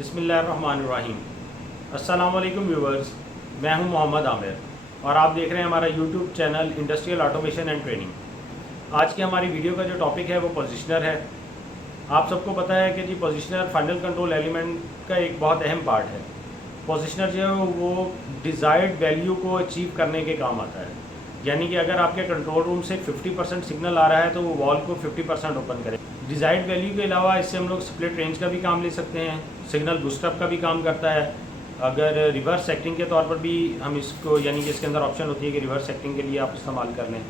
बिस्मिल्लाहिर्रहमानिर्रहीम। अस्सलाम वालेकुम व्यूवर्स, मैं हूं मोहम्मद आमिर और आप देख रहे हैं हमारा YouTube channel industrial automation and training. आज की हमारी वीडियो का जो टॉपिक है वो पोजीशनर है। आप सबको पता है कि जी पोजीशनर फाइनल कंट्रोल एलिमेंट का एक बहुत अहम पार्ट है। पोजीशनर जो है वो डिज़ायर्ड वैल्यू को अचीव करने के काम आता है। यानी कि अगर आपके कंट्रोल रूम से 50% सिग्नल आ रहा है तो वो वॉल को 50% ओपन करे। डिज़ायर्ड वैल्यू के अलावा इससे हम लोग स्प्लिट रेंज का भी काम ले सकते हैं, सिग्नल बूस्टअप का भी काम करता है। अगर रिवर्स सेक्टिंग के तौर पर भी हम इसको, यानी कि इसके अंदर ऑप्शन होती है कि रिवर्स सेक्टिंग के लिए आप इस्तेमाल कर लें।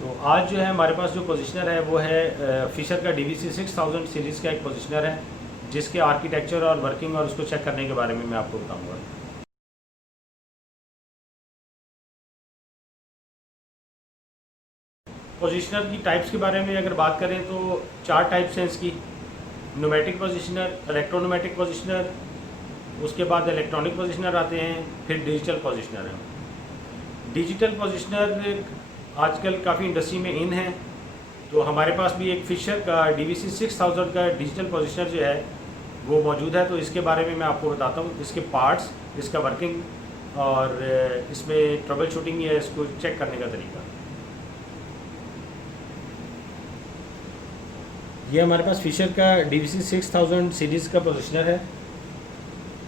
तो आज जो है हमारे पास जो पोजीशनर है वो है फिशर का DVC 6000 सीरीज़ का एक पोजीशनर है, जिसके आर्किटेक्चर और वर्किंग और उसको चेक करने के बारे में मैं आपको बताऊँगा। पोजीशनर की टाइप्स के बारे में अगर बात करें तो 4 टाइप्स हैं इसकी। न्यूमेटिक पोजीशनर, इलेक्ट्रोन्यूमेटिक पोजीशनर, उसके बाद इलेक्ट्रॉनिक पोजीशनर आते हैं, फिर डिजिटल पोजीशनर हैं। डिजिटल पोजीशनर आजकल काफ़ी इंडस्ट्री में इन है, तो हमारे पास भी एक फिशर का DVC 6000 का डिजिटल पोजीशनर जो है वो मौजूद है। तो इसके बारे में मैं आपको बताता हूँ, इसके पार्ट्स, इसका वर्किंग और इसमें ट्रबल शूटिंग या इसको चेक करने का तरीका। ये हमारे पास फिशर का DVC 6000 सीरीज़ का पोजीशनर है।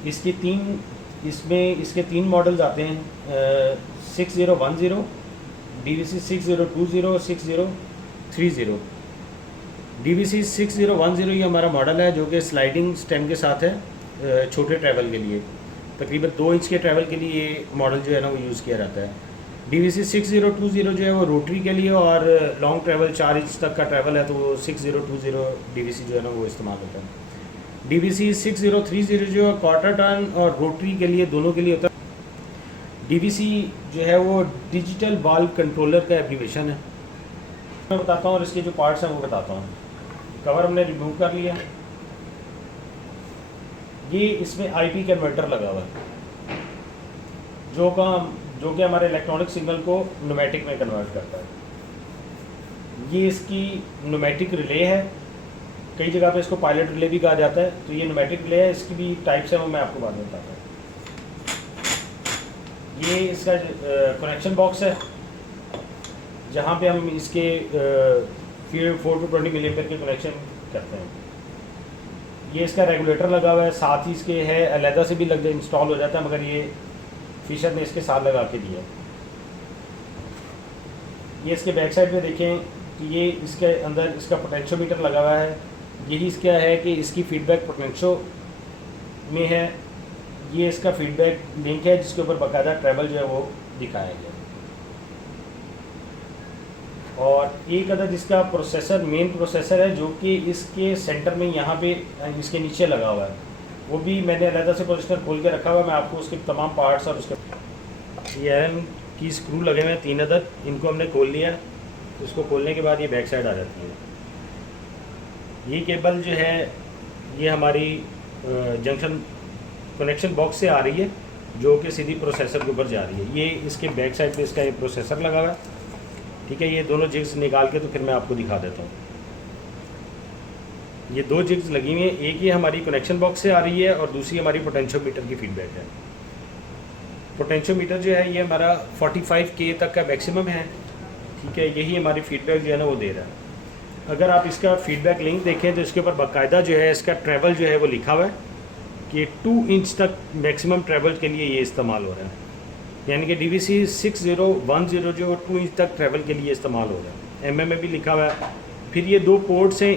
इसके तीन मॉडल्स आते हैं, 6010, DVC 6020, 6030। DVC 6010 ये हमारा मॉडल है जो कि स्लाइडिंग स्टेम के साथ है, छोटे ट्रैवल के लिए। तकरीबन 2 इंच के ट्रैवल के लिए ये मॉडल जो है ना वो यूज़ किया जाता है। DVC 6020 जो है वो रोटरी के लिए, और लॉन्ग ट्रैवल 4 इंच तक का ट्रैवल है तो वो 6020 DVC जो है ना वो इस्तेमाल होता है। DVC 6030 जो है क्वार्टर टर्न और रोटरी के लिए, दोनों के लिए होता है। DVC जो है वो डिजिटल वाल्व कंट्रोलर का एब्रीवेशन है। मैं बताता हूँ और इसके जो पार्ट्स हैं वो बताता हूँ। कवर हमने रिमूव कर लिया। ये इसमें IP कन्वर्टर लगा हुआ है जो कि हमारे इलेक्ट्रॉनिक सिग्नल को न्यूमेटिक में कन्वर्ट करता है। ये इसकी न्यूमेटिक रिले है, कई जगह पे इसको पायलट रिले भी कहा जाता है। तो ये न्यूमेटिक रिले है, इसकी भी टाइप्स है वो मैं आपको बाद में बताता हूँ। ये इसका कनेक्शन बॉक्स है जहाँ पे हम इसके 4 to 20 मिलीमीटर के कनेक्शन करते हैं। ये इसका रेगुलेटर लगा हुआ है, साथ ही इसके है अलहदा से भी लग इंस्टॉल हो जाता है, मगर ये फिशर ने इसके साथ लगा के दिया। ये इसके बैक साइड में देखें कि ये इसके अंदर इसका पोटेंशियोमीटर लगा हुआ है। यही इसका है कि इसकी फीडबैक पोटेंशियो में है। ये इसका फीडबैक लिंक है जिसके ऊपर बाकायदा ट्रैवल जो है वो दिखाया गया। और एक अदद इसका प्रोसेसर, मेन प्रोसेसर है जो कि इसके सेंटर में यहाँ पे इसके नीचे लगा हुआ है। वो भी मैंने अलहदा से पोजीशनर खोल के रखा हुआ है। मैं आपको उसके तमाम पार्ट्स और उसके ये की स्क्रू लगे हुए हैं 3 अदद, इनको हमने खोल लिया। उसको खोलने के बाद ये बैक साइड आ जाती है। ये केबल जो है ये हमारी जंक्शन कनेक्शन बॉक्स से आ रही है जो कि सीधी प्रोसेसर के ऊपर जा रही है। ये इसके बैक साइड पे इसका ये प्रोसेसर लगा हुआ है। ठीक है, ये दोनों जिग्स निकाल के तो फिर मैं आपको दिखा देता हूँ। ये 2 जिग्स लगी हुई हैं, एक ये हमारी कनेक्शन बॉक्स से आ रही है और दूसरी हमारी पोटेंशियोमीटर की फीडबैक है। पोटेंशियोमीटर जो है ये हमारा 45K तक का मैक्सिमम है। ठीक है, यही हमारी फीडबैक जो है ना वो दे रहा है। अगर आप इसका फीडबैक लिंक देखें तो इसके ऊपर बाकायदा जो है इसका ट्रैवल जो है वो लिखा हुआ है कि 2 इंच तक मैक्सिमम ट्रैवल के लिए ये इस्तेमाल हो रहा है। यानी कि DVC 6010 जो 2 इंच तक ट्रैवल के लिए इस्तेमाल हो रहा है। MM में भी लिखा हुआ है। फिर ये 2 पोर्ट्स हैं,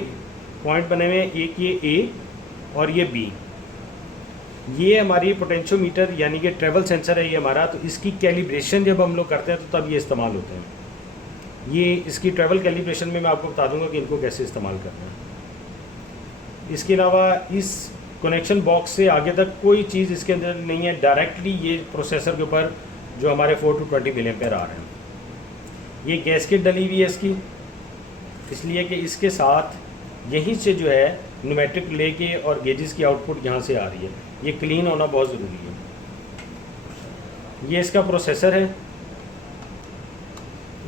पॉइंट बने हुए हैं, एक ये A और ये B। ये हमारी पोटेंशियोमीटर यानी कि ट्रैवल सेंसर है ये हमारा। तो इसकी कैलिब्रेशन जब हम लोग करते हैं तो तब ये इस्तेमाल होते हैं। ये इसकी ट्रैवल कैलिब्रेशन में मैं आपको बता दूंगा कि इनको कैसे इस्तेमाल करना है। इसके अलावा इस कनेक्शन बॉक्स से आगे तक कोई चीज़ इसके अंदर नहीं है। डायरेक्टली ये प्रोसेसर के ऊपर जो हमारे 4 to 20 मिलीएम्पेयर आ रहे हैं। ये गैसकेट डली हुई है इसकी, इसलिए कि इसके साथ यहीं से जो है न्यूमेट्रिक रिले के और गेजेस की आउटपुट यहाँ से आ रही है। ये क्लीन होना बहुत ज़रूरी है। ये इसका प्रोसेसर है।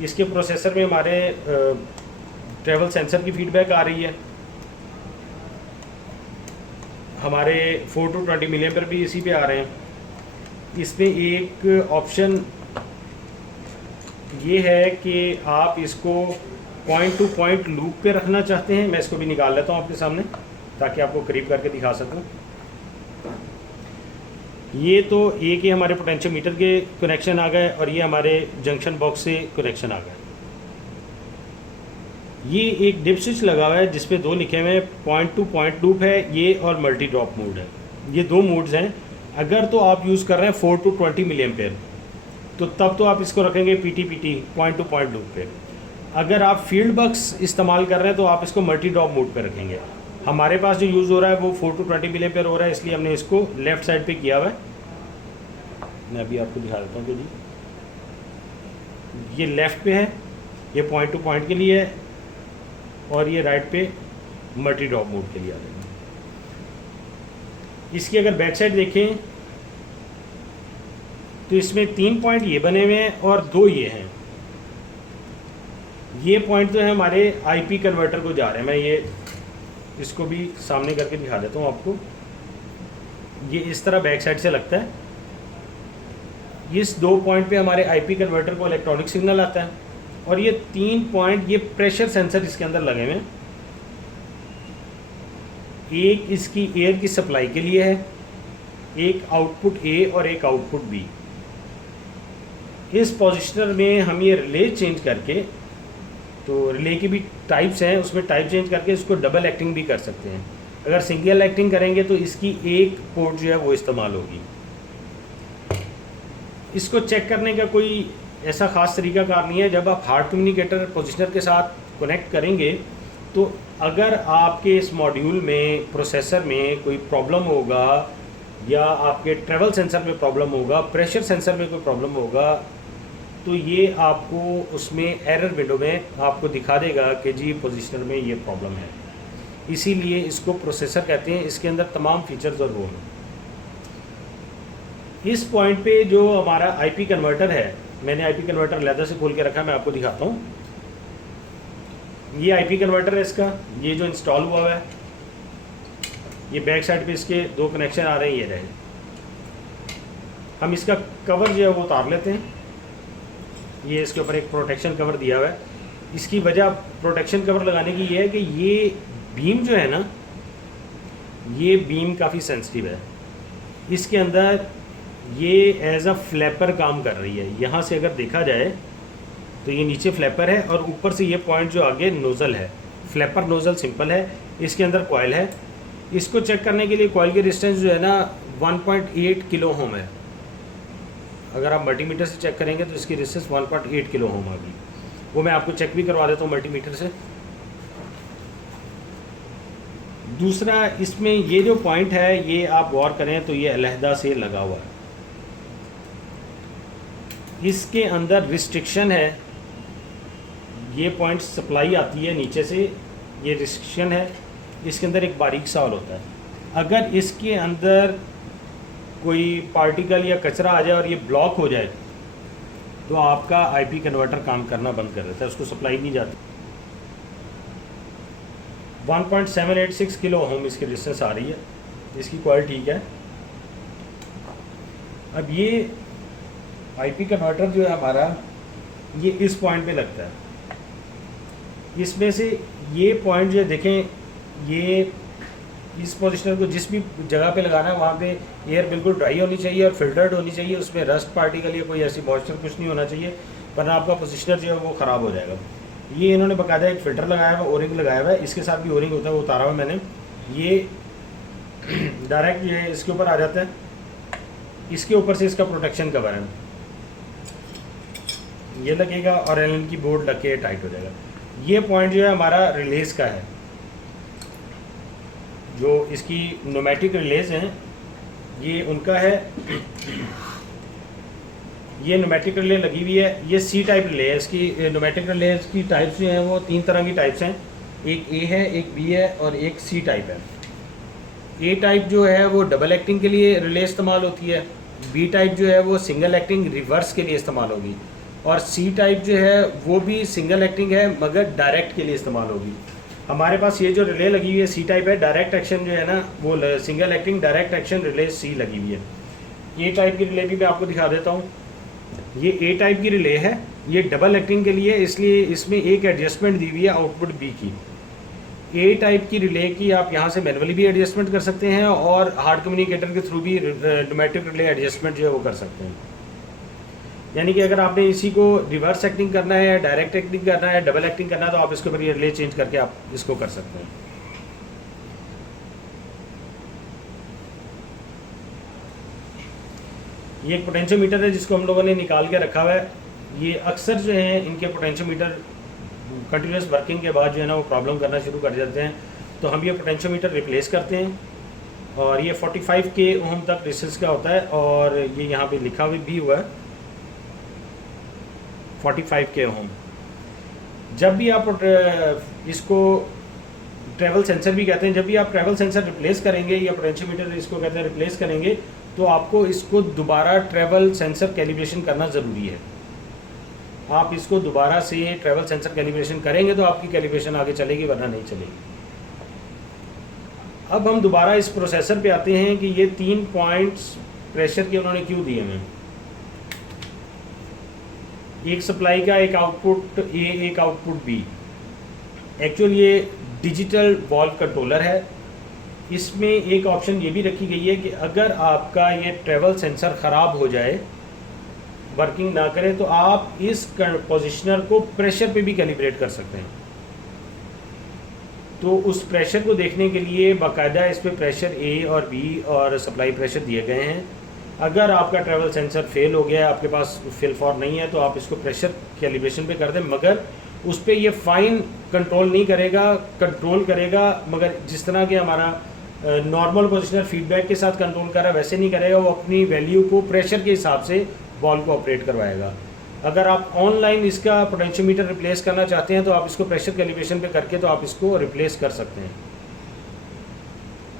इसके प्रोसेसर में हमारे ट्रैवल सेंसर की फीडबैक आ रही है। हमारे 4 to 20 मिलियन पर भी इसी पे आ रहे हैं। इसमें एक ऑप्शन ये है कि आप इसको पॉइंट टू पॉइंट लूप पे रखना चाहते हैं। मैं इसको भी निकाल लेता हूँ आपके सामने ताकि आपको करीब करके दिखा सकूँ। ये तो एक ही हमारे पोटेंशियोमीटर के कनेक्शन आ गए और ये हमारे जंक्शन बॉक्स से कनेक्शन आ गए। ये एक डिप स्विच लगा हुआ है जिसपे 2 लिखे हुए हैं, पॉइंट टू पॉइंट लूप है ये और मल्टी ड्रॉप मोड है। ये 2 मोड्स हैं। अगर तो आप यूज़ कर रहे हैं 4 to 20 मिलियन पेयर तो तब तो आप इसको रखेंगे PT point two point loop पे। अगर आप फील्ड बक्स इस्तेमाल कर रहे हैं तो आप इसको मल्टी ड्रॉप मोड पे रखेंगे। हमारे पास जो यूज़ हो रहा है वो 4 to 20 मिलियन पेयर हो रहा है, इसलिए हमने इसको लेफ़्ट साइड पे किया हुआ है। मैं अभी आपको दिखा देता हूँ कि जी ये लेफ़्ट पे है, ये पॉइंट टू पॉइंट के लिए है और ये राइट पे मल्टी ड्रॉप मोड के लिए आ जाएगा। इसकी अगर बैक साइड देखें तो इसमें 3 पॉइंट ये बने हुए हैं और 2 ये हैं। ये पॉइंट जो है हमारे आईपी कन्वर्टर को जा रहे हैं। मैं ये इसको भी सामने करके दिखा देता हूँ आपको। ये इस तरह बैक साइड से लगता है। इस 2 पॉइंट पे हमारे आईपी कन्वर्टर को इलेक्ट्रॉनिक सिग्नल आता है और ये 3 पॉइंट ये प्रेशर सेंसर इसके अंदर लगे हुए हैं। एक इसकी एयर की सप्लाई के लिए है, एक आउटपुट ए और एक आउटपुट बी। इस पोजिशनर में हम ये रिले चेंज करके, तो रिले की भी टाइप्स हैं, उसमें टाइप चेंज करके इसको डबल एक्टिंग भी कर सकते हैं। अगर सिंगल एक्टिंग करेंगे तो इसकी एक पोर्ट जो है वो इस्तेमाल होगी। इसको चेक करने का कोई ऐसा ख़ास तरीका कार नहीं है। जब आप हार्ड कम्युनिकेटर पोजिशनर के साथ कनेक्ट करेंगे तो अगर आपके इस मॉड्यूल में प्रोसेसर में कोई प्रॉब्लम होगा या आपके ट्रैवल सेंसर में प्रॉब्लम होगा, प्रेशर सेंसर में कोई प्रॉब्लम होगा, तो ये आपको उसमें एरर विंडो में आपको दिखा देगा कि जी पोजिशनर में ये प्रॉब्लम है। इसीलिए इसको प्रोसेसर कहते हैं। इसके अंदर तमाम फीचर्स और वो हैं। इस पॉइंट पे जो हमारा आईपी कन्वर्टर है, मैंने आईपी कन्वर्टर अलग से खोल के रखा है, मैं आपको दिखाता हूँ। ये आईपी कन्वर्टर है इसका, ये जो इंस्टॉल हुआ है। ये बैक साइड पे इसके 2 कनेक्शन आ रहे हैं, ये रहे। हम इसका कवर जो है वो उतार लेते हैं। ये इसके ऊपर एक प्रोटेक्शन कवर दिया हुआ है। इसकी वजह प्रोटेक्शन कवर लगाने की ये है कि ये बीम जो है ना, ये बीम काफ़ी सेंसिटिव है। इसके अंदर ये एज अ फ्लैपर काम कर रही है। यहाँ से अगर देखा जाए तो ये नीचे फ्लैपर है और ऊपर से ये पॉइंट जो आगे नोज़ल है। फ्लैपर नोज़ल सिंपल है, इसके अंदर कॉइल है। इसको चेक करने के लिए कॉइल की डिस्टेंस जो है ना 1.8 किलो ओम है। अगर आप मल्टीमीटर से चेक करेंगे तो इसकी डिस्टेंस 1.8 किलो ओम आ गई। वो मैं आपको चेक भी करवा देता हूँ मल्टीमीटर से। दूसरा, इसमें ये जो पॉइंट है ये आप गौर करें तो ये अलहदा से लगा हुआ है। इसके अंदर रिस्ट्रिक्शन है। ये पॉइंट सप्लाई आती है नीचे से, ये रिस्ट्रिक्शन है। इसके अंदर एक बारीक सा होल होता है। अगर इसके अंदर कोई पार्टिकल या कचरा आ जाए और ये ब्लॉक हो जाए तो आपका आईपी कन्वर्टर काम करना बंद कर देता है, उसको सप्लाई नहीं जाती। 1.786 किलो ओम इसकी डिस्टेंस आ रही है। इसकी क्वालिटी ठीक है। अब ये आईपी कन्वर्टर जो है हमारा, ये इस पॉइंट पे लगता है। इसमें से ये पॉइंट जो देखें, ये इस पोजिशनर को जिस भी जगह पे लगाना है वहाँ पे एयर बिल्कुल ड्राई होनी चाहिए और फिल्टर्ड होनी चाहिए। उसमें रस्ट पार्टिकल या कोई ऐसी मॉइस्चर कुछ नहीं होना चाहिए, वरना आपका पोजिशनर जो है वो ख़राब हो जाएगा। ये इन्होंने बाकायदा एक फ़िल्टर लगाया हुआ, ओरिंग लगाया हुआ है। इसके साथ भी ओरिंग होता है, वो उतारा हुआ मैंने। ये डायरेक्ट ये इसके ऊपर आ जाता है। इसके ऊपर से इसका प्रोटेक्शन कवर है, ये लगेगा और एलन की बोर्ड लग के टाइट हो जाएगा। ये पॉइंट जो है हमारा रिलेज़ का है। जो इसकी न्यूमेटिक रिलेज़ हैं ये उनका है। ये न्यूमेटिक रिले लगी हुई है। ये सी टाइप रिले है। इसकी न्यूमेटिक रिलेज़ की टाइप्स जो हैं वो 3 तरह की टाइप्स हैं। एक ए है, एक बी है और एक सी टाइप है। ए टाइप जो है वो डबल एक्टिंग के लिए रिले इस्तेमाल होती है। बी टाइप जो है वो सिंगल एक्टिंग रिवर्स के लिए इस्तेमाल होगी। और सी टाइप जो है वो भी सिंगल एक्टिंग है मगर डायरेक्ट के लिए इस्तेमाल होगी। हमारे पास ये जो रिले लगी हुई है सी टाइप है, डायरेक्ट एक्शन जो है ना वो single acting direct action relay सी लगी हुई है। ये टाइप की रिले भी मैं आपको दिखा देता हूँ। ये ए टाइप की रिले है, ये डबल एक्टिंग के लिए, इसलिए इसमें एक एडजस्टमेंट दी हुई है आउटपुट बी की। ए टाइप की रिले की आप यहाँ से मैनुअली भी एडजस्टमेंट कर सकते हैं और हार्ड कम्युनिकेटर के थ्रू भी न्यूमेटिक रिले एडजस्टमेंट जो है वो कर सकते हैं। यानी कि अगर आपने इसी को रिवर्स एक्टिंग करना है, डायरेक्ट एक्टिंग करना है, डबल एक्टिंग करना है, तो आप इसके ऊपर ये रिले चेंज करके आप इसको कर सकते हैं। ये एक पोटेंशियोमीटर है जिसको हम लोगों ने निकाल के रखा हुआ है। ये अक्सर जो है इनके पोटेंशियोमीटर कंटिन्यूस वर्किंग के बाद जो है ना वो प्रॉब्लम करना शुरू कर जाते हैं, तो हम ये पोटेंशियोमीटर रिप्लेस करते हैं। और ये 45 के ओम तक रेजिस्टेंस का होता है और ये यहाँ पे लिखा भी हुआ है 45 के ओम। जब भी आप इसको ट्रैवल सेंसर भी कहते हैं, जब भी आप ट्रैवल सेंसर रिप्लेस करेंगे या पोटेंशियोमीटर इसको कहते हैं रिप्लेस करेंगे, तो आपको इसको दोबारा ट्रैवल सेंसर कैलिब्रेशन करना ज़रूरी है। आप इसको दोबारा से ट्रैवल सेंसर कैलिब्रेशन करेंगे तो आपकी कैलिब्रेशन आगे चलेगी, वरना नहीं चलेगी। अब हम दोबारा इस प्रोसेसर पे आते हैं कि ये 3 पॉइंट्स प्रेशर के उन्होंने क्यों दिए हैं। एक सप्लाई का, एक आउटपुट ए, एक आउटपुट बी। एक्चुअल ये डिजिटल वॉल्व कंट्रोलर है। इसमें एक ऑप्शन ये भी रखी गई है कि अगर आपका ये ट्रैवल सेंसर ख़राब हो जाए, वर्किंग ना करे, तो आप इस पोजिशनर को प्रेशर पे भी कैलिब्रेट कर सकते हैं। तो उस प्रेशर को देखने के लिए बाकायदा इस पर प्रेशर ए और बी और सप्लाई प्रेशर दिए गए हैं। अगर आपका ट्रैवल सेंसर फेल हो गया है, आपके पास फेल फॉर नहीं है, तो आप इसको प्रेशर कैलिब्रेशन पे कर दें, मगर उस पर ये फाइन कंट्रोल नहीं करेगा, कंट्रोल करेगा मगर जिस तरह के हमारा नॉर्मल पोजिशनर फीडबैक के साथ कंट्रोल कर रहा है वैसे नहीं करेगा। वो अपनी वैल्यू को प्रेशर के हिसाब से बॉल को ऑपरेट करवाएगा। अगर आप ऑनलाइन इसका पोटेंशियोमीटर रिप्लेस करना चाहते हैं तो आप इसको प्रेशर कैलिब्रेशन पे करके तो आप इसको रिप्लेस कर सकते हैं।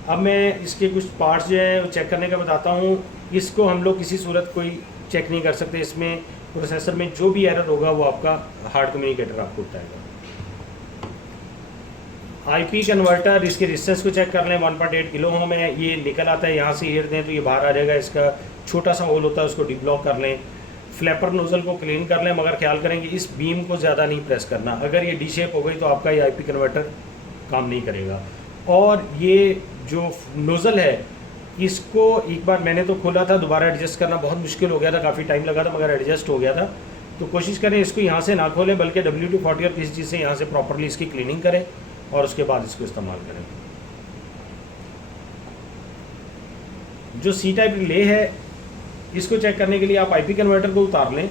अब मैं इसके कुछ पार्ट्स जो है चेक करने का बताता हूँ। इसको हम लोग किसी सूरत कोई चेक नहीं कर सकते। इसमें प्रोसेसर में जो भी एरर होगा वो आपका हार्ड कम्युनिकेटर आपको बताएगा। आईपी कन्वर्टर, इसके रेजिस्टेंस को चेक कर लें। 1.8 किलो ओम है, ये निकल आता है, यहाँ से हेर दें तो ये बाहर आ जाएगा। इसका छोटा सा होल होता है, उसको डिब्लॉक कर लें। फ्लैपर नोज़ल को क्लीन कर लें, मगर ख्याल करें कि इस बीम को ज़्यादा नहीं प्रेस करना। अगर ये डी शेप हो गई तो आपका ये आईपी कन्वर्टर काम नहीं करेगा। और ये जो नोज़ल है इसको एक बार मैंने तो खोला था, दोबारा एडजस्ट करना बहुत मुश्किल हो गया था, काफ़ी टाइम लगा था, मगर एडजस्ट हो गया था। तो कोशिश करें इसको यहाँ से ना खोलें, बल्कि WD-40 और किसी चीज़ से यहाँ से प्रॉपरली इसकी क्लीनिंग करें और उसके बाद इसको इस्तेमाल करें। जो सी टाइप रिले है इसको चेक करने के लिए आप आईपी कन्वर्टर को उतार लें,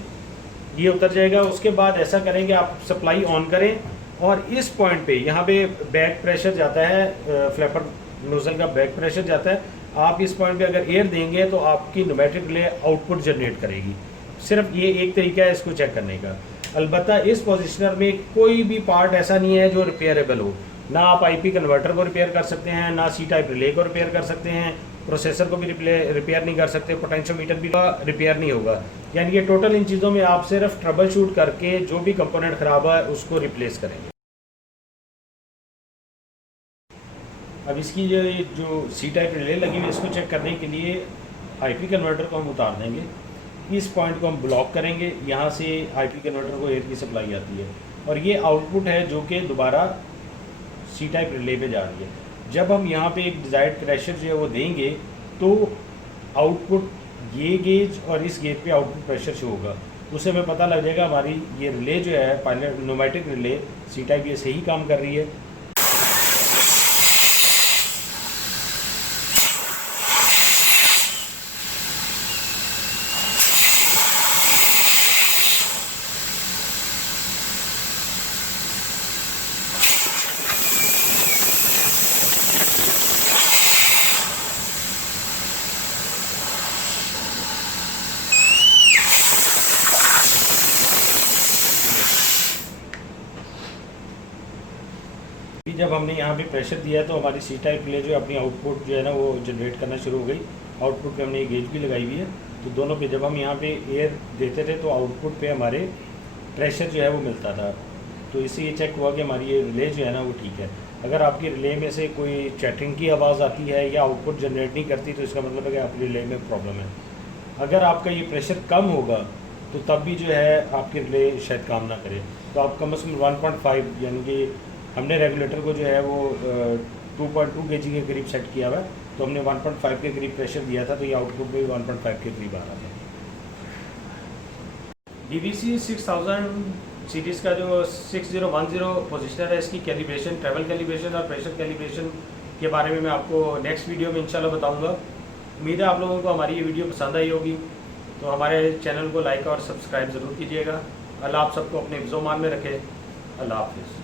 ये उतर जाएगा। उसके बाद ऐसा करेंगे, आप सप्लाई ऑन करें और इस पॉइंट पे यहाँ पे बैक प्रेशर जाता है, फ्लैपर नोजल का बैक प्रेशर जाता है। आप इस पॉइंट पे अगर एयर देंगे तो आपकी न्यूमेटिक रिले आउटपुट जनरेट करेगी। सिर्फ ये एक तरीका है इसको चेक करने का। अलबत्ता इस पोजिशनर में कोई भी पार्ट ऐसा नहीं है जो रिपेयरेबल हो। ना आप आईपी कन्वर्टर को रिपेयर कर सकते हैं, ना सी टाइप रिले को रिपेयर कर सकते हैं, प्रोसेसर को भी रिपेयर नहीं कर सकते, पोटेंशियोमीटर भी रिपेयर नहीं होगा। यानी कि टोटल इन चीज़ों में आप सिर्फ ट्रबल शूट करके जो भी कंपोनेंट ख़राब है उसको रिप्लेस करेंगे। अब इसकी जो सी टाइप रिले लगी हुई है इसको चेक करने के लिए आईपी कन्वर्टर को हम उतार देंगे। इस पॉइंट को हम ब्लॉक करेंगे, यहाँ से आईपी कन्वर्टर को एयर की सप्लाई आती है और ये आउटपुट है जो कि दोबारा सी टाइप रिले पे जा रही है। जब हम यहाँ पे एक डिज़ायर्ड प्रेशर जो है वो देंगे तो आउटपुट ये गेज और इस गेज पे आउटपुट प्रेशर शो होगा। उससे हमें पता लग जाएगा हमारी ये रिले जो है pilot pneumatic relay C type ये सही काम कर रही है। जब हमने यहाँ पे प्रेशर दिया है तो हमारी सी टाइप रिले जो अपनी आउटपुट जो है ना वो जनरेट करना शुरू हो गई। आउटपुट पे हमने ये गेज भी लगाई हुई है, तो दोनों पे जब हम यहाँ पे एयर देते थे तो आउटपुट पे हमारे प्रेशर जो है वो मिलता था। तो इससे ये चेक हुआ कि हमारी ये रिले जो है ना वो ठीक है। अगर आपकी रिले में से कोई चैटरिंग की आवाज़ आती है या आउटपुट जनरेट नहीं करती, तो इसका मतलब है कि आपकी रिले में प्रॉब्लम है। अगर आपका ये प्रेशर कम होगा तो तब भी जो है आपकी रिले शायद काम ना करे। तो आप कम से कम 1.5, यानी कि हमने रेगुलेटर को जो है वो 2.2 kg के करीब सेट किया हुआ है, तो हमने 1.5 के करीब प्रेशर दिया था, तो ये आउटपुट भी 1.5 के करीब आ रहा था। DVC 6000 सीरीज़ का जो 6010 पोजिशनर है, इसकी कैलिब्रेशन, ट्रैवल कैलिब्रेशन और प्रेशर कैलिब्रेशन के बारे में मैं आपको नेक्स्ट वीडियो में इंशाल्लाह बताऊंगा। उम्मीद है आप लोगों को हमारी ये वीडियो पसंद आई होगी, तो हमारे चैनल को लाइक और सब्सक्राइब ज़रूर कीजिएगा। अल्लाह आप सबको अपने हिफ्ज़-ओ-मान में रखे। अल्लाह हाफ़िज़।